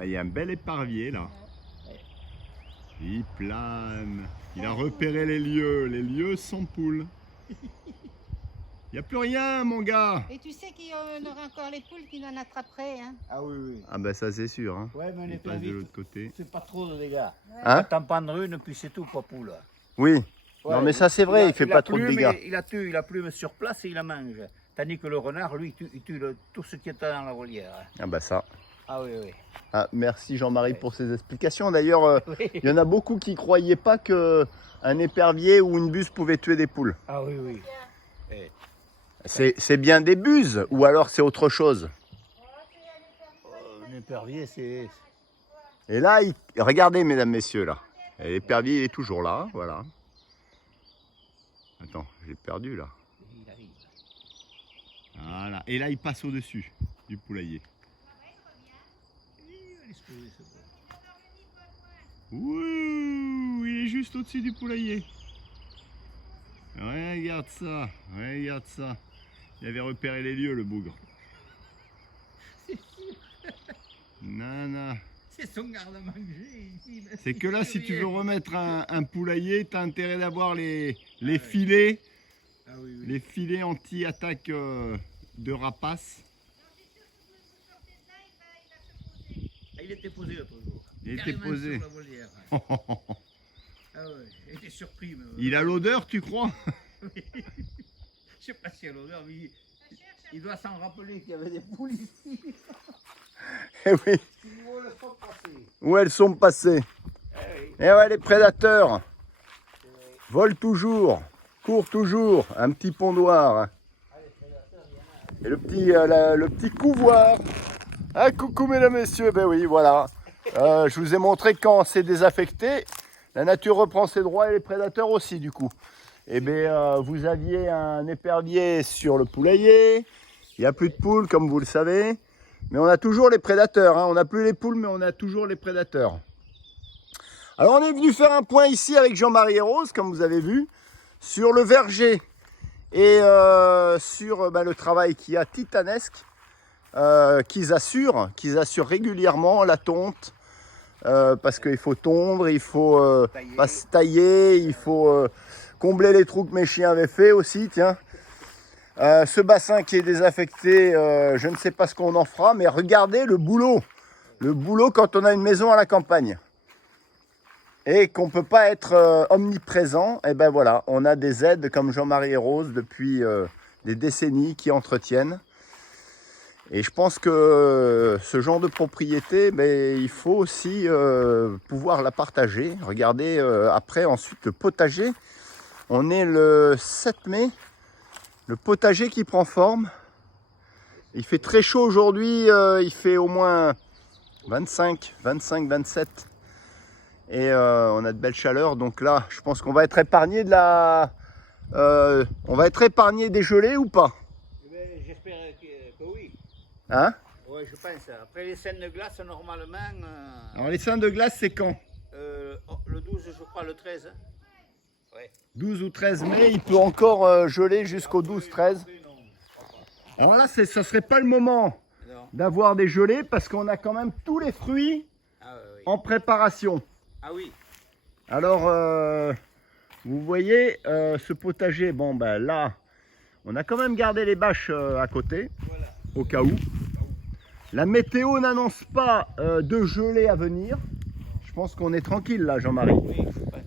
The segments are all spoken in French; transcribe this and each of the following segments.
Là, il y a un bel épervier là. Il plane. Il a repéré les lieux sans poule. Il n'y a plus rien, mon gars. Et tu sais qu'il y en aura encore les poules qui en attraperaient. Hein. Ah oui, oui. Ah ben ça c'est sûr. Hein. Ouais, mais on Il est passe pas de vite. l'autre côté. C'est pas trop de dégâts. Hein? T'en prendre une, puis c'est tout, pas poule. Oui. Ouais, Non mais ça c'est vrai, il fait pas trop de dégâts. Il la plume sur place et il la mange. Tandis que le renard, lui, il tue tout ce qui est dans la volière. Ah bah ça. Ah oui, oui. Ah, merci Jean-Marie pour ces explications. D'ailleurs, Oui. il y en a beaucoup qui ne croyaient pas qu'un épervier ou une buse pouvait tuer des poules. Ah oui, oui. Eh, C'est bien des buses ou alors c'est autre chose. un épervier, c'est... Et là, regardez mesdames, messieurs, là. Et l'épervier il est toujours là, voilà. Attends, j'ai perdu là. Il arrive. Voilà. Et là, il passe au-dessus du poulailler. Il va l'exploser, ce gars. Ouh, il est juste au-dessus du poulailler. Regarde ça, regarde ça. Il avait repéré les lieux, le bougre. Non, non. C'est son garde-manger ici. C'est que là, si tu veux remettre un poulailler, tu as intérêt d'avoir les filets, Ah oui, oui. les filets anti-attaque de rapaces. Ah, il était posé l'autre jour. Il était Carrément posé. sur la volière. Ah ouais, il était surpris. Mais... Il a l'odeur, tu crois? Je sais pas si à l'odeur, mais il doit s'en rappeler qu'il y avait des poules ici. Eh oui, Où elles sont passées. où elles sont passées. Eh oui. Et ouais, les prédateurs volent toujours, courent toujours. Un petit pondoir. Et le petit couvoir. Ah, coucou mesdames, messieurs. Ben oui, voilà. Je vous ai montré que quand c'est désaffecté, la nature reprend ses droits et les prédateurs aussi, du coup. Et bien, vous aviez un épervier sur le poulailler. Il n'y a plus de poules, comme vous le savez. Mais on a toujours les prédateurs. Hein. On n'a plus les poules, mais on a toujours les prédateurs. Alors, on est venu faire un point ici avec Jean-Marie et Rose, comme vous avez vu, sur le verger et sur le travail qui a titanesque, qu'ils assurent régulièrement la tonte, parce qu'il faut tondre, il faut tailler, il faut combler les trous que mes chiens avaient fait aussi, tiens. Ce bassin qui est désaffecté, je ne sais pas ce qu'on en fera, mais regardez le boulot quand on a une maison à la campagne et qu'on ne peut pas être omniprésent. Et ben voilà, on a des aides comme Jean-Marie et Rose depuis des décennies qui entretiennent. Et je pense que ce genre de propriété, il faut aussi pouvoir la partager. Regardez, après, ensuite, le potager. On est le 7 mai. Le potager qui prend forme. Il fait très chaud aujourd'hui. Il fait au moins 25, 27. Et on a de belles chaleurs. Donc là, je pense qu'on va être épargné on va être épargné des gelées ou pas? J'espère que oui. Hein? Oui, je pense. Après les scènes de glace, normalement... Alors les seins de glace, c'est quand? le 12, je crois, le 13. Hein. Ouais. 12 ou 13 mai, il peut encore geler jusqu'au 12-13. Alors là, ça serait pas le moment d'avoir des gelées parce qu'on a quand même tous les fruits en préparation. Ah oui. Alors, vous voyez, ce potager, là, on a quand même gardé les bâches à côté, Voilà. au cas où. La météo n'annonce pas de gelée à venir. Je pense qu'on est tranquille là, Jean-Marie. Oui, je pense, oui.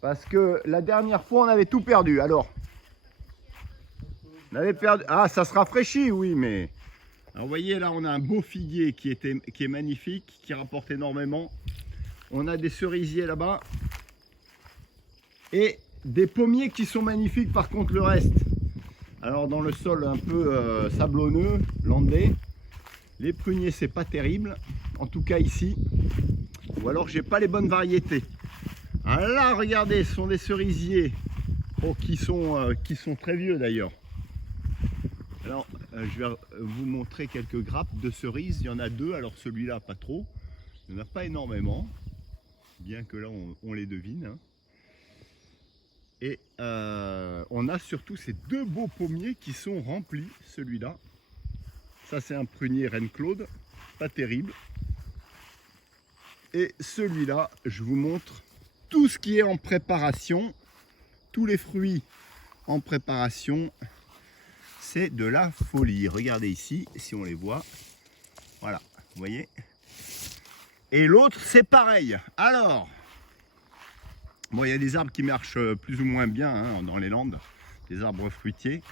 Parce que la dernière fois, on avait tout perdu. Alors, on avait perdu... Ah, ça se rafraîchit, oui, mais... Alors, vous voyez, là, on a un beau figuier qui est magnifique, qui rapporte énormément. On a des cerisiers là-bas. Et des pommiers qui sont magnifiques, par contre, le reste. Alors, dans le sol un peu sablonneux, landais. Les pruniers, c'est pas terrible. En tout cas, ici. Ou alors, j'ai pas les bonnes variétés. Ah là, regardez, ce sont des cerisiers qui sont très vieux d'ailleurs. Alors, je vais vous montrer quelques grappes de cerises. Il y en a deux, alors celui-là, pas trop. Il n'y en a pas énormément, bien que là, on les devine. Hein. Et on a surtout ces deux beaux pommiers qui sont remplis, celui-là. Ça, c'est un prunier Reine Claude. pas terrible. Et celui-là, je vous montre tout ce qui est en préparation. Tous les fruits en préparation. C'est de la folie. Regardez ici, si on les voit. Voilà, vous voyez. Et l'autre, c'est pareil. Alors, bon, il y a des arbres qui marchent plus ou moins bien hein, dans les Landes, des arbres fruitiers.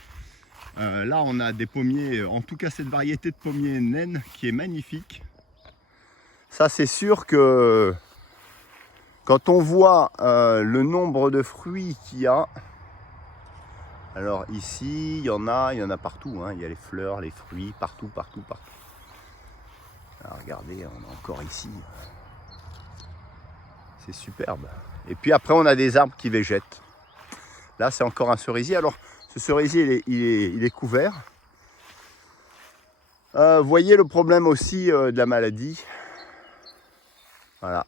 Là, on a des pommiers, en tout cas cette variété de pommiers naine qui est magnifique. Ça, c'est sûr que quand on voit le nombre de fruits qu'il y a, alors ici, il y en a partout. Hein. Il y a les fleurs, les fruits, partout, partout, partout. Alors, regardez, on est encore ici. C'est superbe. Et puis après, on a des arbres qui végètent. Là, c'est encore un cerisier. Alors, ce cerisier, il est couvert. Vous voyez le problème aussi de la maladie. Voilà.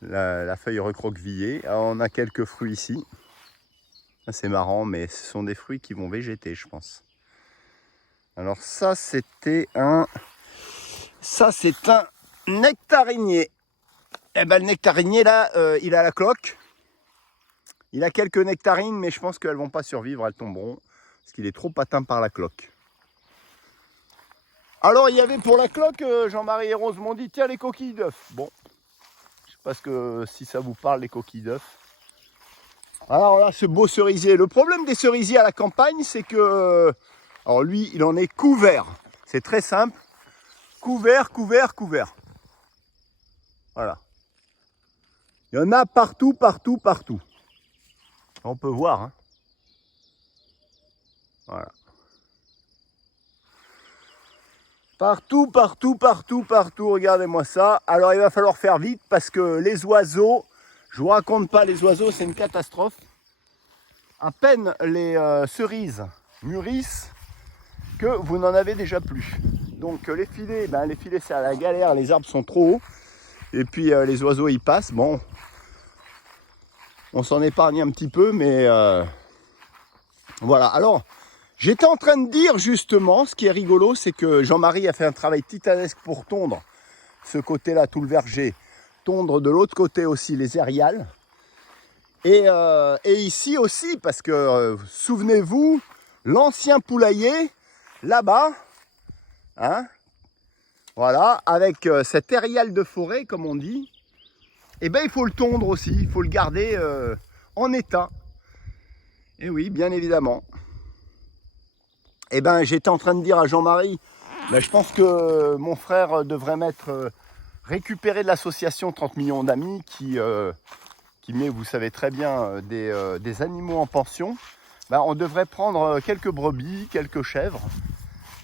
La feuille recroquevillée. Alors, on a quelques fruits ici. C'est marrant, mais ce sont des fruits qui vont végéter, je pense. Alors ça, c'était un... Ça, c'est un nectarinier. Eh ben, le nectarinier, là, il a la cloque. Il a quelques nectarines, mais je pense qu'elles ne vont pas survivre, elles tomberont. Parce qu'il est trop atteint par la cloque. Alors, il y avait pour la cloque, Jean-Marie et Rose m'ont dit, tiens, les coquilles d'œufs. Bon, je sais pas si ça vous parle, les coquilles d'œufs. Alors là, ce beau cerisier. Le problème des cerisiers à la campagne, c'est que... alors lui, il en est couvert. C'est très simple. Couvert, couvert, couvert. Voilà. Il y en a partout, partout, partout. On peut voir. Hein. Voilà. Partout, partout, partout, partout. Regardez-moi ça. Alors il va falloir faire vite parce que les oiseaux... Je vous raconte pas, les oiseaux, c'est une catastrophe. À peine les cerises mûrissent que vous n'en avez déjà plus. Donc les filets, c'est à la galère, les arbres sont trop hauts. Et puis les oiseaux y passent. Bon, on s'en épargne un petit peu, mais voilà. Alors, j'étais en train de dire justement, ce qui est rigolo, c'est que Jean-Marie a fait un travail titanesque pour tondre ce côté-là, tout le verger. Tondre de l'autre côté aussi lesériales. Et ici aussi, parce que souvenez-vous, l'ancien poulailler, là-bas, hein, voilà, avec cette ériale de forêt, comme on dit, eh ben, il faut le tondre aussi, il faut le garder en état. Et oui, bien évidemment. Eh ben, j'étais en train de dire à Jean-Marie, ben, je pense que mon frère devrait récupérer de l'association 30 millions d'amis qui met, vous savez très bien, des animaux en pension. Ben, on devrait prendre quelques brebis, quelques chèvres,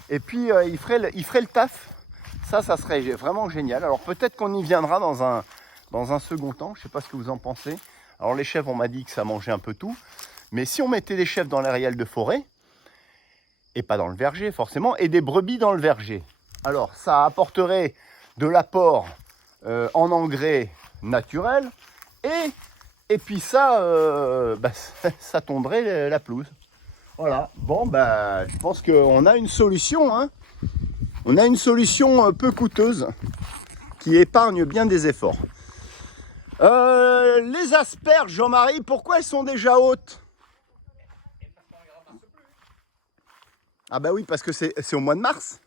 et puis il ferait le taf. Ça serait vraiment génial. Alors peut-être qu'on y viendra dans un second temps, je ne sais pas ce que vous en pensez. Alors les chèvres, on m'a dit que ça mangeait un peu tout, mais si on mettait des chèvres dans l'aérial de forêt, et pas dans le verger forcément, et des brebis dans le verger, alors ça apporterait de l'apport en engrais naturel, et puis ça, ça tondrait la pelouse. Voilà, bon, je pense qu'on a une solution, hein. On a une solution peu coûteuse qui épargne bien des efforts. Les asperges, Jean-Marie, pourquoi elles sont déjà hautes? Ah bah oui, parce que c'est au mois de mars.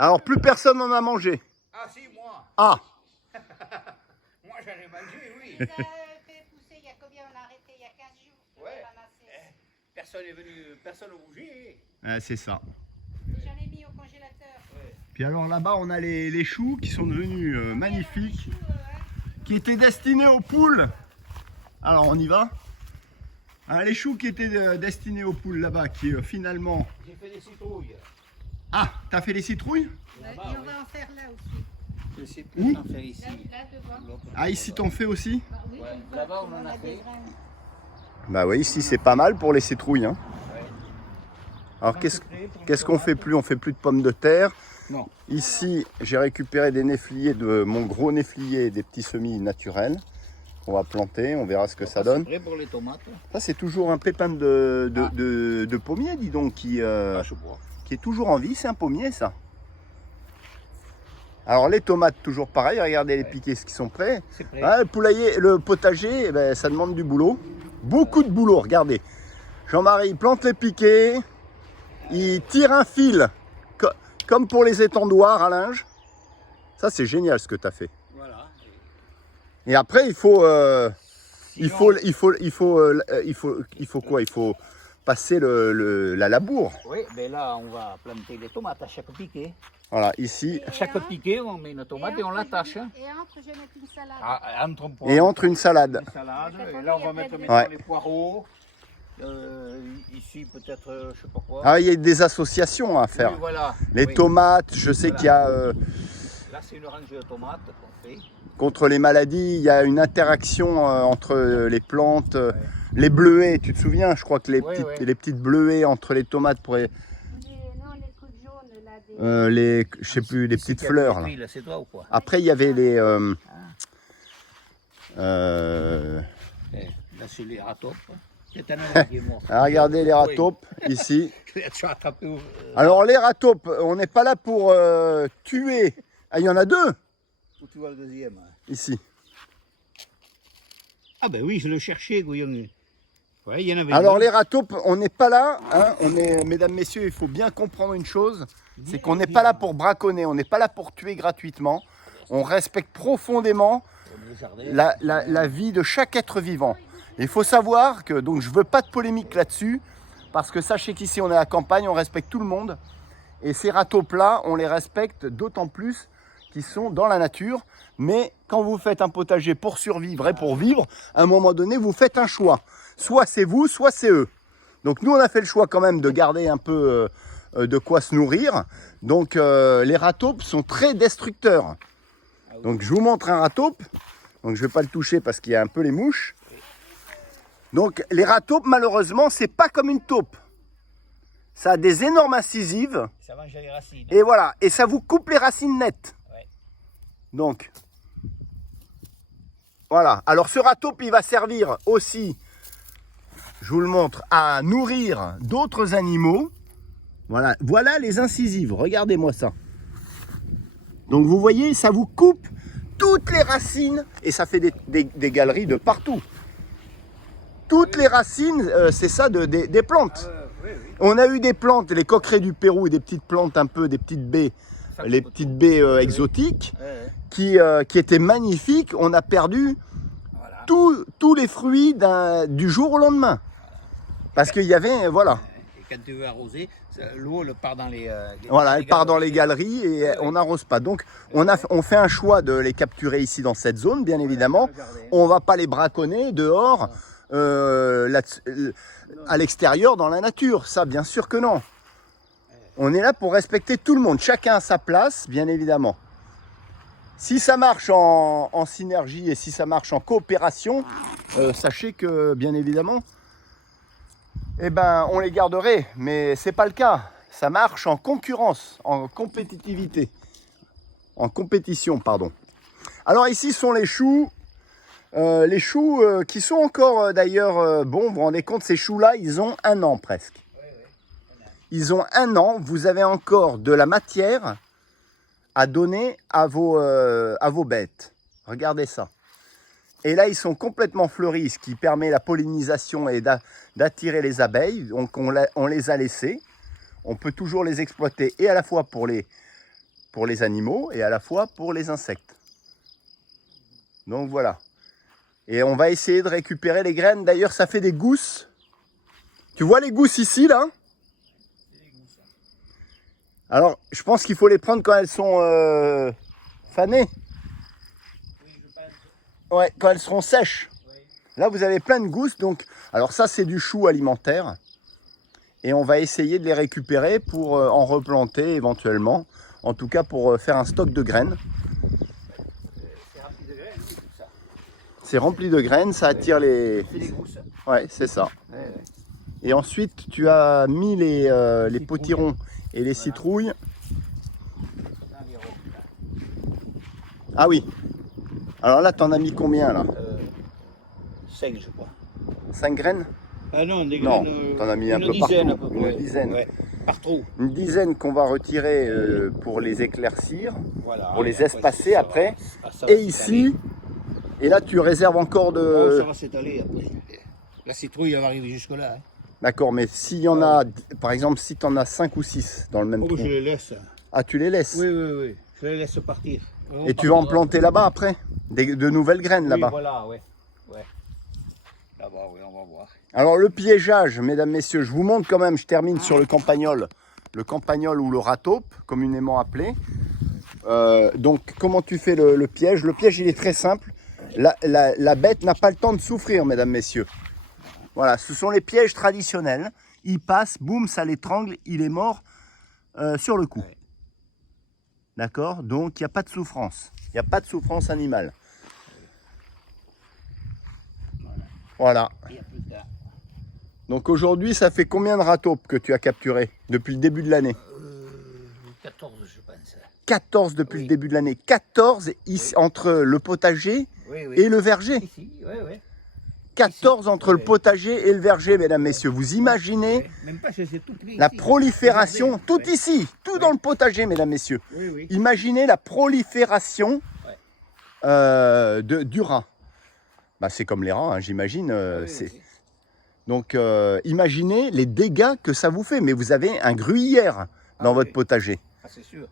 Alors plus personne n'en a mangé. Ah si, moi. Ah. Moi j'en ai mangé, oui. Ça fait pousser, il y a combien on a arrêté? Il y a 15 jours. Ouais. Ramasser. Personne n'est venu, personne n'a bougé. C'est ça. J'en ai mis au congélateur. Ouais. Puis alors là-bas, on a les choux qui sont devenus magnifiques, Les choux, qui étaient destinés aux poules. Alors on y va. Ah, les choux qui étaient destinés aux poules là-bas, qui finalement... J'ai fait des citrouilles. Ah, t'as fait les citrouilles? et on va en faire là aussi. Je sais Où? plus en faire ici. Là devant. Ah, ici t'en fais aussi? Bah, oui, Ouais, on là-bas, on en a a des fait. graines. Bah oui, ici c'est pas mal pour les citrouilles. Hein. Ouais. Alors qu'est-ce qu'on fait plus? On fait plus de pommes de terre. Non. Ici, j'ai récupéré des néfliers, de mon gros néflier et des petits semis naturels. On va planter, on verra ce que ça donne. C'est vrai pour les tomates. Ça, c'est toujours un pépin de pommier, dis donc, qui qui est toujours en vie. C'est un pommier, ça. Alors les tomates, toujours pareil. Regardez les piquets qui sont prêts. C'est prêt. Ah, le poulailler, le potager, eh ben, ça demande du boulot. Beaucoup de boulot, regardez. Jean-Marie plante les piquets. Il tire un fil, comme pour les étendoirs à linge. Ça, c'est génial ce que tu as fait. Voilà. Et après, il faut quoi? Il faut passer la labour. Oui, mais là, on va planter les tomates à chaque piquet. Voilà, ici. À chaque piquet, on met une tomate et on l'attache. Et entre, je vais mettre une salade. Et entre une salade. Une salade. Et là, on va mettre Ouais. les poireaux. Ici, peut-être, je sais pas quoi. Ah, il y a des associations à faire. Oui, voilà. Les Oui. tomates, je sais qu'il y a Là, c'est une rangée de tomates qu'on fait. contre les maladies, il y a une interaction entre les plantes, les bleuets. Tu te souviens? Je crois que les petites bleuets entre les tomates pourraient. Non, les trucs jaunes, là. Je sais plus, les petites fleurs. Là. C'est toi ou quoi? Après, il y avait les. Là, c'est les ratopes. C'est un animal qui est mort. Ah, regardez les ratopes ici. Tu as attrapé. Alors les ratopes, on n'est pas là pour tuer. Ah, il y en a deux Où tu vois le deuxième? ici. Ah ben oui, je le cherchais, Gouillon. Ouais, il y en avait Alors deux. les ratopes, on n'est pas là. Hein, mesdames, messieurs, il faut bien comprendre une chose. C'est qu'on n'est pas là pour braconner, on n'est pas là pour tuer gratuitement. On respecte profondément la vie de chaque être vivant. Il faut savoir que, donc je ne veux pas de polémique là-dessus, parce que sachez qu'ici on est à la campagne, on respecte tout le monde. Et ces ratopes-là, on les respecte d'autant plus qu'ils sont dans la nature. Mais quand vous faites un potager pour survivre et pour vivre, à un moment donné, vous faites un choix. Soit c'est vous, soit c'est eux. Donc nous, on a fait le choix quand même de garder un peu de quoi se nourrir. Donc les ratopes sont très destructeurs. Donc je vous montre un ratope. Donc je ne vais pas le toucher parce qu'il y a un peu les mouches. Donc les ratopes, malheureusement, c'est pas comme une taupe. Ça a des énormes incisives. Ça mange les racines. Et voilà, et ça vous coupe les racines nettes. Ouais. Donc, voilà. Alors ce ratope, il va servir aussi, je vous le montre, à nourrir d'autres animaux. Voilà, voilà les incisives, regardez-moi ça. Donc vous voyez, ça vous coupe toutes les racines et ça fait des galeries de partout. Toutes les racines, c'est ça des plantes. Oui, oui. On a eu des plantes, les coquerets du Pérou, et des petites plantes un peu, des petites baies, les petites baies exotiques, qui étaient magnifiques. On a perdu Voilà. tous les fruits du jour au lendemain. Parce qu'il y avait, voilà. Et quand tu veux arroser, l'eau elle part dans les. Voilà, elle part dans les galeries et on n'arrose pas. Donc on fait un choix de les capturer ici dans cette zone, bien évidemment. On ne va pas les braconner dehors, à l'extérieur, dans la nature. Ça, bien sûr que non. On est là pour respecter tout le monde. Chacun à sa place, bien évidemment. Si ça marche en synergie et si ça marche en coopération, sachez que, bien évidemment, eh ben, on les garderait. Mais ce n'est pas le cas. Ça marche en concurrence, en compétitivité. En compétition, pardon. Alors ici sont les choux. Les choux qui sont encore d'ailleurs bons. Vous vous rendez compte, ces choux-là, ils ont 1 an presque. Ils ont 1 an. Vous avez encore de la matière à donner à vos bêtes. Regardez ça. Et là, ils sont complètement fleuris, ce qui permet la pollinisation et d'attirer les abeilles. Donc, on les a laissés. On peut toujours les exploiter et à la fois pour les animaux et à la fois pour les insectes. Donc, voilà. Et on va essayer de récupérer les graines. D'ailleurs, ça fait des gousses. Tu vois les gousses ici, là? Alors, je pense qu'il faut les prendre quand elles sont fanées. Ouais, quand elles seront sèches. Là, vous avez plein de gousses. Donc, alors ça, c'est du chou alimentaire. Et on va essayer de les récupérer pour en replanter éventuellement. En tout cas, pour faire un stock de graines. C'est rempli de graines, ça attire les... C'est des gousses. Ouais, c'est ça. Et ensuite, tu as mis les potirons et les citrouilles. Ah oui. Alors là, t'en as mis combien là? 5, je crois. 5 graines? Ah non, des Non, graines. t'en as mis un peu dizaine, partout. à peu près. Une dizaine. Ouais. par trou. Une dizaine qu'on va retirer pour les éclaircir, Voilà. pour les Et espacer ça après. va Et ici, et là tu réserves encore Oh, de... ça va s'étaler après. La citrouille elle va arriver jusque là. Hein. D'accord, mais s'il y en a, par exemple, si tu en as 5 ou 6 dans le même Oh, trou, je les laisse. ah tu les laisses. Oui. Je les laisse partir. Et tu vas en planter là-bas après de nouvelles graines Oui, là-bas. voilà, ouais. Là-bas, oui, on va voir. Alors le piégeage, mesdames, messieurs, je vous montre quand même, je termine sur le campagnol ou le râteaupe, communément appelé. Donc comment tu fais le piège? Le piège il est très simple. La bête n'a pas le temps de souffrir, mesdames, messieurs. Voilà, ce sont les pièges traditionnels. Il passe, boum, ça l'étrangle, il est mort sur le coup. Ouais. D'accord? Donc il n'y a pas de souffrance. Il n'y a pas de souffrance animale. Voilà. Il y a plus tard. Donc aujourd'hui, ça fait combien de râtaupes que tu as capturé depuis le début de l'année? 14, je pense. 14 depuis Oui. le début de l'année. 14 ici, entre le potager Oui. et le verger. Ici, oui. 14 Ici. entre le Oui. potager et le verger, mesdames, messieurs. Vous imaginez Oui. Même pas, je les ai tout pris la ici. prolifération, Regardez. tout Oui. ici, tout Oui. dans le potager, mesdames, messieurs. Oui. Imaginez la prolifération Ouais. du rat. Bah, c'est comme les rats, hein, j'imagine. Oui. Donc, imaginez les dégâts que ça vous fait. Mais vous avez un gruyère dans votre potager. Ah, c'est sûr.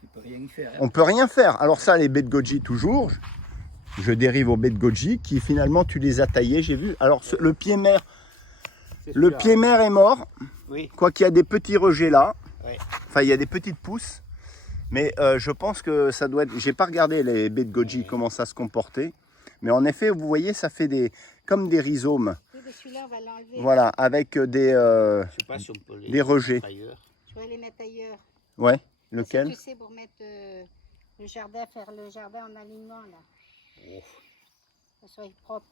Tu peux rien y faire. Hein. On peut rien faire. Alors ça, les baies de goji, toujours. Je dérive aux baies de goji qui, finalement, tu les as taillées, j'ai vu. Alors, le pied mère est mort. Oui. Quoi qu'il y a des petits rejets là. Oui. Enfin, il y a des petites pousses. Mais je pense que ça doit être... J'ai pas regardé les baies de goji, comment ça se comportait. Mais en effet, vous voyez, ça fait comme des rhizomes. Oui, mais celui-là, on va l'enlever. Voilà, avec Je sais pas si on peut les des rejets. mettre ailleurs. Tu vas les mettre ailleurs. Ouais, Parce que lequel? Tu sais, pour mettre le jardin, faire le jardin en alignement, là. Oh, Que ça soit propre.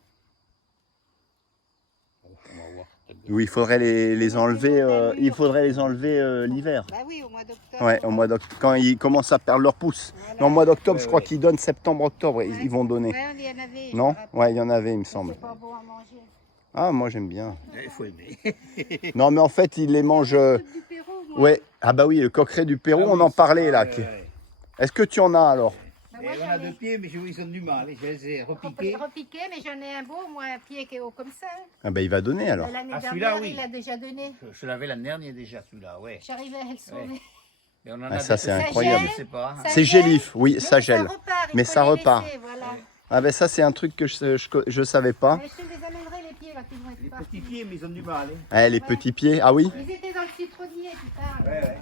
on va voir. Oui, il faudrait les enlever. Il faudrait les enlever l'hiver. Bah oui, au mois d'octobre. Ouais, au mois d'octobre, quand ils commencent à perdre leur pouce. Voilà. Non, au mois d'octobre, Ouais, je crois ouais. qu'ils donnent septembre-octobre, Ouais. ils vont donner. Ouais, il y en avait. je Non? me rappelle. Ouais, il y en avait, il me semble. C'est pas bon à manger. Ah, moi j'aime bien. Il faut aimer. Non, mais en fait, ils les mangent. Le truc du Pérou, moi. Ouais, ah bah oui, le coqueret du Pérou, Ah on oui, en parlait là. ouais. Est-ce que tu en as alors? Bah, Et moi, on a j'en ai deux pieds, mais ils ont du mal. Je les ai repiqués. repiqué, mais j'en ai un beau, moi, un pied qui est haut comme ça. Hein. Ah bah il va donner alors. L'année Ah, celui-là, dernière, oui. il a déjà donné. Je l'avais l'année dernière déjà, celui-là, ouais. J'arrivais à le sauver. Et on en Ah, a ça, des- c'est incroyable. Je sais pas. Ça C'est gèle, gélif, oui, mais ça gèle. repart, il Mais faut ça les repart. laisser, voilà. Ah ben ça c'est un truc que je savais pas. Mais je te les amènerai les pieds, là, qui vont Les être partis. petits pieds, mais ils ont du mal. Hein. Eh, les petits pieds, ah oui. Ils étaient dans le citronnier, putain. Ouais.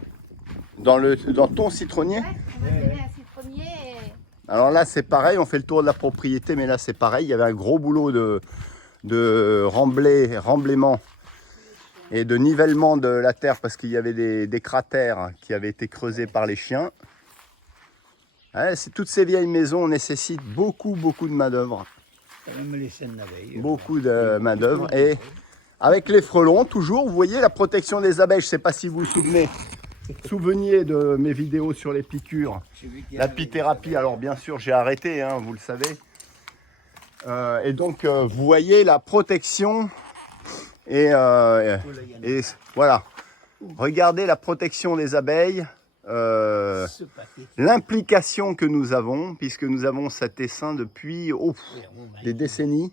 Dans ton citronnier. Ouais, on m'a donné un citronnier et... Alors là c'est pareil, on fait le tour de la propriété, mais là c'est pareil. Il y avait un gros boulot de remblaiement et de nivellement de la terre parce qu'il y avait des cratères qui avaient été creusés par les chiens. Ouais, toutes ces vieilles maisons nécessitent beaucoup de main d'œuvre. Même les scènes la veille. Beaucoup de main d'œuvre. Et avec les frelons, toujours, vous voyez la protection des abeilles. Je ne sais pas si vous vous souveniez de mes vidéos sur les piqûres. L'apithérapie, alors bien sûr, j'ai arrêté, hein, vous le savez. Et donc, vous voyez la protection. Et voilà. Regardez la protection des abeilles. Ce paquet. L'implication que nous avons, puisque nous avons cet essaim depuis des décennies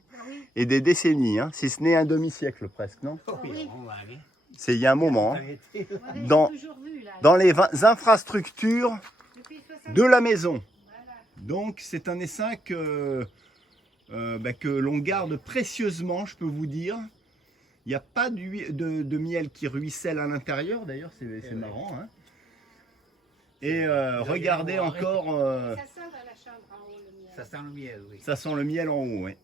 et des décennies, hein, si ce n'est un demi-siècle presque, non? C'est il y a un moment. Hein. Moi, j'ai Dans- toujours vu, là. Dans les infrastructures Depuis 60 de la maison. Voilà. Donc c'est un essaim que l'on garde précieusement, je peux vous dire. Il n'y a pas de miel qui ruisselle à l'intérieur, d'ailleurs c'est marrant. Hein. Et regardez encore, Ça sent dans la chambre en haut, le miel. Ça sent le miel, oui. ça sent le miel en haut. Ouais.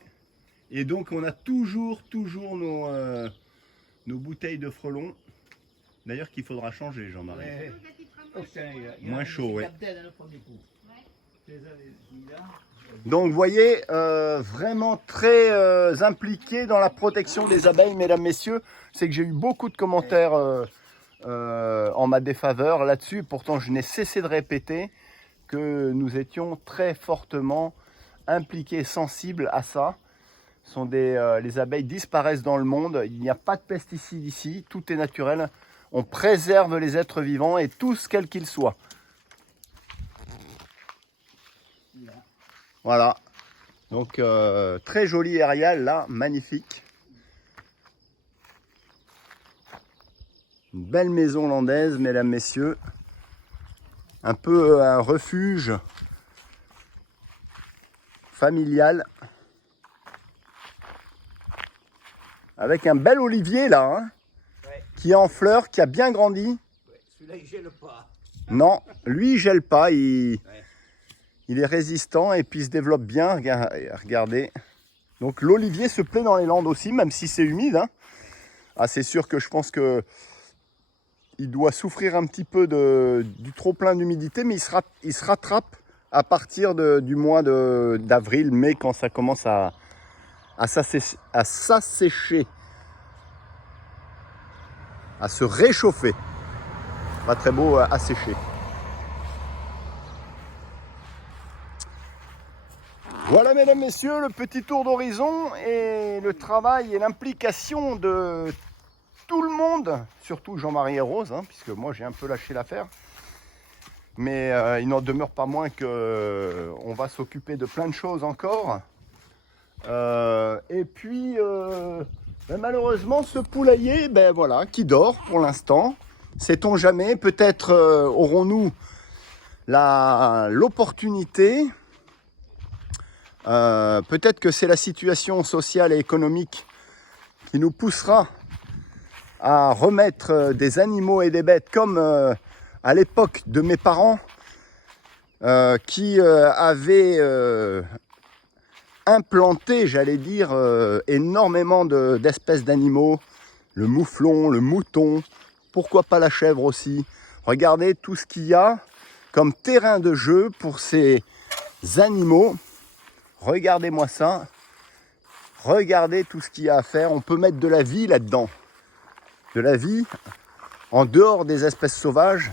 Et donc on a toujours nos bouteilles de frelons. D'ailleurs qu'il faudra changer, Jean-Marie. Ouais. Donc, là, tu prends Oh, moins putain, chaud. il y a Moins un chaud, ouais. capitaine, le premier coup. Ouais. Je les avais mis là. Donc vous voyez, vraiment très impliqué dans la protection des abeilles, mesdames, messieurs. C'est que j'ai eu beaucoup de commentaires en ma défaveur là-dessus. Pourtant, je n'ai cessé de répéter que nous étions très fortement impliqués, sensibles à ça. Les abeilles disparaissent dans le monde. Il n'y a pas de pesticides ici. Tout est naturel. on préserve les êtres vivants et tous quels qu'ils soient. Voilà. Donc très joli aérial là, magnifique. Une belle maison landaise, mesdames, messieurs. Un peu un refuge familial. Avec un bel olivier là, hein, Ouais. qui est en fleurs, qui a bien grandi. Ouais, celui-là, il gèle pas. Non, lui il gèle pas, Ouais. il est résistant et puis il se développe bien. Regardez. Donc l'olivier se plaît dans les Landes aussi, même si c'est humide. Hein. Ah, c'est sûr que je pense que il doit souffrir un petit peu du trop plein d'humidité, mais il se rattrape à partir du mois d'avril, mai, quand ça commence à s'assécher, à se réchauffer. Pas très beau à sécher. Voilà, mesdames, messieurs, le petit tour d'horizon et le travail et l'implication de tout le monde, surtout Jean-Marie et Rose, hein, puisque moi j'ai un peu lâché l'affaire. Mais il n'en demeure pas moins qu'on va s'occuper de plein de choses encore. Et puis, ben malheureusement, ce poulailler, ben voilà, qui dort pour l'instant. Sait-on jamais, peut-être aurons-nous l'opportunité, peut-être que c'est la situation sociale et économique qui nous poussera à remettre des animaux et des bêtes comme à l'époque de mes parents qui avaient implanté, j'allais dire, énormément d'espèces d'animaux, le mouflon, le mouton, pourquoi pas la chèvre aussi. Regardez tout ce qu'il y a comme terrain de jeu pour ces animaux. Regardez-moi ça. Regardez tout ce qu'il y a à faire. On peut mettre de la vie là-dedans. De la vie en dehors des espèces sauvages.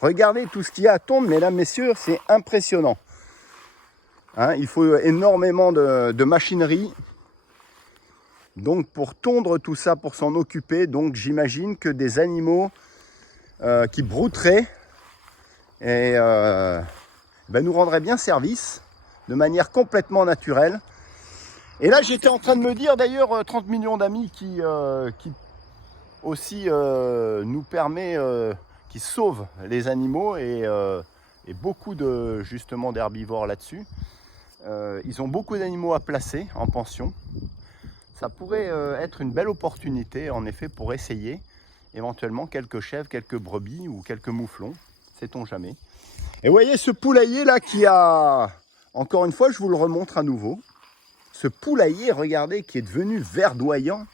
Regardez tout ce qu'il y a à tondre, mesdames, messieurs, c'est impressionnant. Hein, il faut énormément de machinerie. Donc pour tondre tout ça, pour s'en occuper, donc j'imagine que des animaux qui brouteraient et ben, nous rendraient bien service de manière complètement naturelle. Et là j'étais en train de me dire d'ailleurs 30 millions d'amis qui aussi nous permet, qui sauve les animaux et beaucoup de justement d'herbivores là-dessus. Ils ont beaucoup d'animaux à placer en pension. Ça pourrait être une belle opportunité en effet pour essayer éventuellement quelques chèvres, quelques brebis ou quelques mouflons, sait-on jamais. Et vous voyez ce poulailler là qui a, encore une fois je vous le remontre à nouveau, ce poulailler, regardez, qui est devenu verdoyant.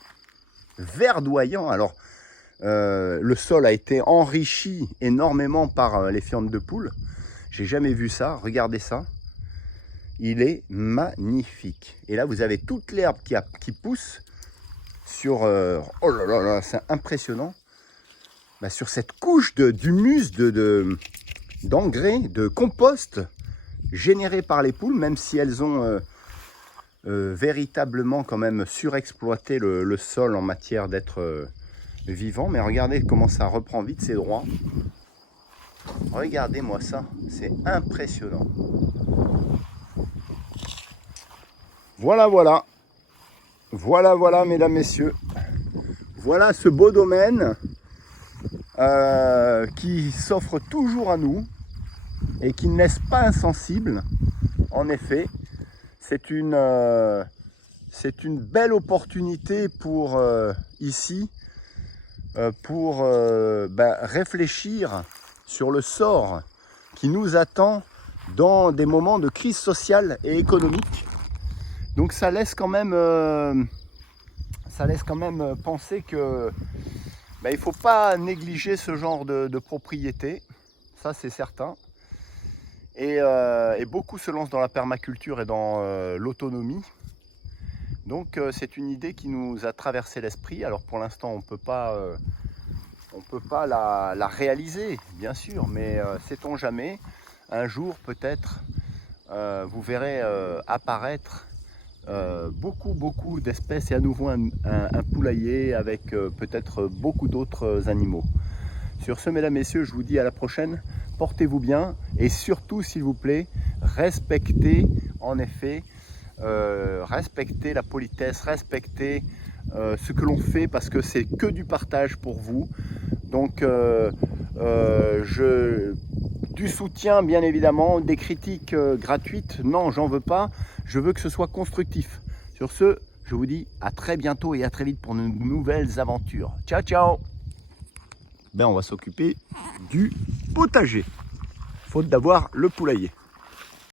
Verdoyant, alors le sol a été enrichi énormément par les fientes de poule. J'ai jamais vu ça, regardez ça. Il est magnifique. Et là, vous avez toute l'herbe qui pousse sur... oh là là là, c'est impressionnant. Bah, sur cette couche d'humus, d'engrais, de compost généré par les poules, même si elles ont véritablement quand même surexploité le sol en matière d'être vivant. Mais regardez comment ça reprend vite ses droits. Regardez-moi ça, c'est impressionnant. Voilà, voilà. Voilà, voilà, mesdames, messieurs. Voilà ce beau domaine qui s'offre toujours à nous et qui ne laisse pas insensible. En effet, c'est une belle opportunité pour ici, pour réfléchir sur le sort qui nous attend dans des moments de crise sociale et économique. Donc ça laisse quand même penser que il ne faut pas négliger ce genre de propriété, ça c'est certain. Et beaucoup se lancent dans la permaculture et dans l'autonomie. Donc c'est une idée qui nous a traversé l'esprit. Alors pour l'instant on ne peut pas la réaliser, bien sûr, mais sait-on jamais, un jour peut-être vous verrez apparaître beaucoup d'espèces et à nouveau un poulailler avec peut-être beaucoup d'autres animaux. Sur ce, mesdames, messieurs, je vous dis à la prochaine. Portez-vous bien et surtout, s'il vous plaît, respectez en effet, respectez la politesse, respectez ce que l'on fait parce que c'est que du partage pour vous. Donc, du soutien bien évidemment, des critiques gratuites, non, j'en veux pas. Je veux que ce soit constructif. Sur ce, je vous dis à très bientôt et à très vite pour de nouvelles aventures. Ciao, ciao! Ben, on va s'occuper du potager, faute d'avoir le poulailler.